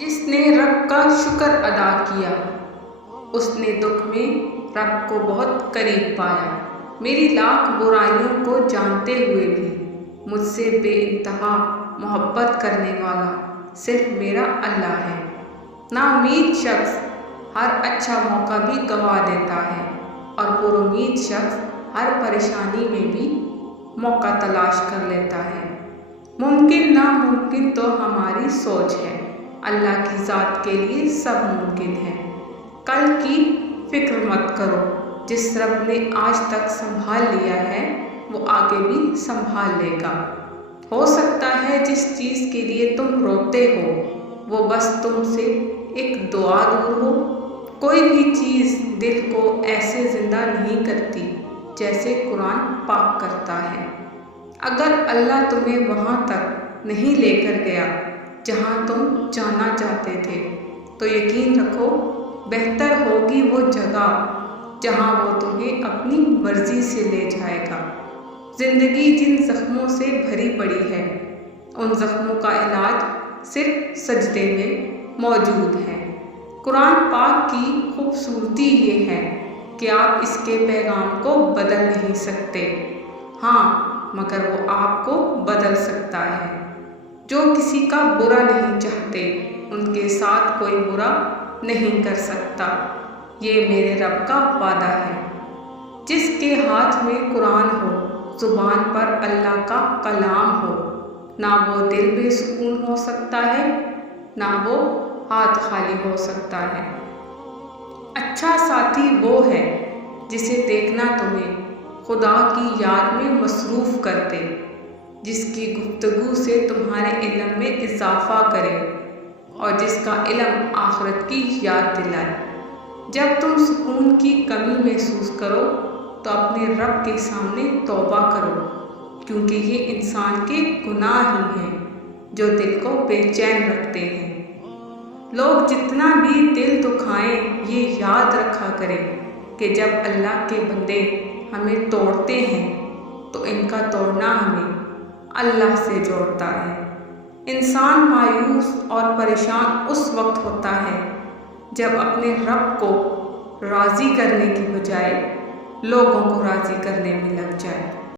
جس نے رب کا شکر ادا کیا اس نے دکھ میں رب کو بہت قریب پایا۔ میری لاکھ برائیوں کو جانتے ہوئے بھی مجھ سے بے انتہا محبت کرنے والا صرف میرا اللہ ہے۔ نا امید شخص ہر اچھا موقع بھی گنوا دیتا ہے اور پر امید شخص ہر پریشانی میں بھی موقع تلاش کر لیتا ہے۔ ممکن ناممکن تو ہماری سوچ ہے، اللہ کی ذات کے لیے سب ممکن ہے۔ کل کی فکر مت کرو، جس رب نے آج تک سنبھال لیا ہے وہ آگے بھی سنبھال لے گا۔ ہو سکتا ہے جس چیز کے لیے تم روتے ہو وہ بس تم سے ایک دعا دور ہو۔ کوئی بھی چیز دل کو ایسے زندہ نہیں کرتی جیسے قرآن پاک کرتا ہے۔ اگر اللہ تمہیں وہاں تک نہیں لے کر گیا جہاں تم جانا چاہتے تھے تو یقین رکھو بہتر ہوگی وہ جگہ جہاں وہ تمہیں اپنی مرضی سے لے جائے گا۔ زندگی جن زخموں سے بھری پڑی ہے ان زخموں کا علاج صرف سجدے میں موجود ہے۔ قرآن پاک کی خوبصورتی یہ ہے کہ آپ اس کے پیغام کو بدل نہیں سکتے، ہاں مگر وہ آپ کو بدل سکتا ہے۔ جو کسی کا برا نہیں چاہتے ان کے ساتھ کوئی برا نہیں کر سکتا، یہ میرے رب کا وعدہ ہے۔ جس کے ہاتھ میں قرآن ہو، زبان پر اللہ کا کلام ہو، نہ وہ دل بے سکون ہو سکتا ہے نہ وہ ہاتھ خالی ہو سکتا ہے۔ اچھا ساتھی وہ ہے جسے دیکھنا تمہیں خدا کی یاد میں مصروف کر دے، جس کی گفتگو سے تمہارے علم میں اضافہ کرے اور جس کا علم آخرت کی یاد دلائے۔ جب تم سکون کی کمی محسوس کرو تو اپنے رب کے سامنے توبہ کرو، کیونکہ یہ انسان کے گناہ ہی ہیں جو دل کو بے چین رکھتے ہیں۔ لوگ جتنا بھی دل دکھائیں یہ یاد رکھا کریں کہ جب اللہ کے بندے ہمیں توڑتے ہیں تو ان کا توڑنا ہمیں اللہ سے جوڑتا ہے۔ انسان مایوس اور پریشان اس وقت ہوتا ہے جب اپنے رب کو راضی کرنے کی بجائے لوگوں کو راضی کرنے میں لگ جائے۔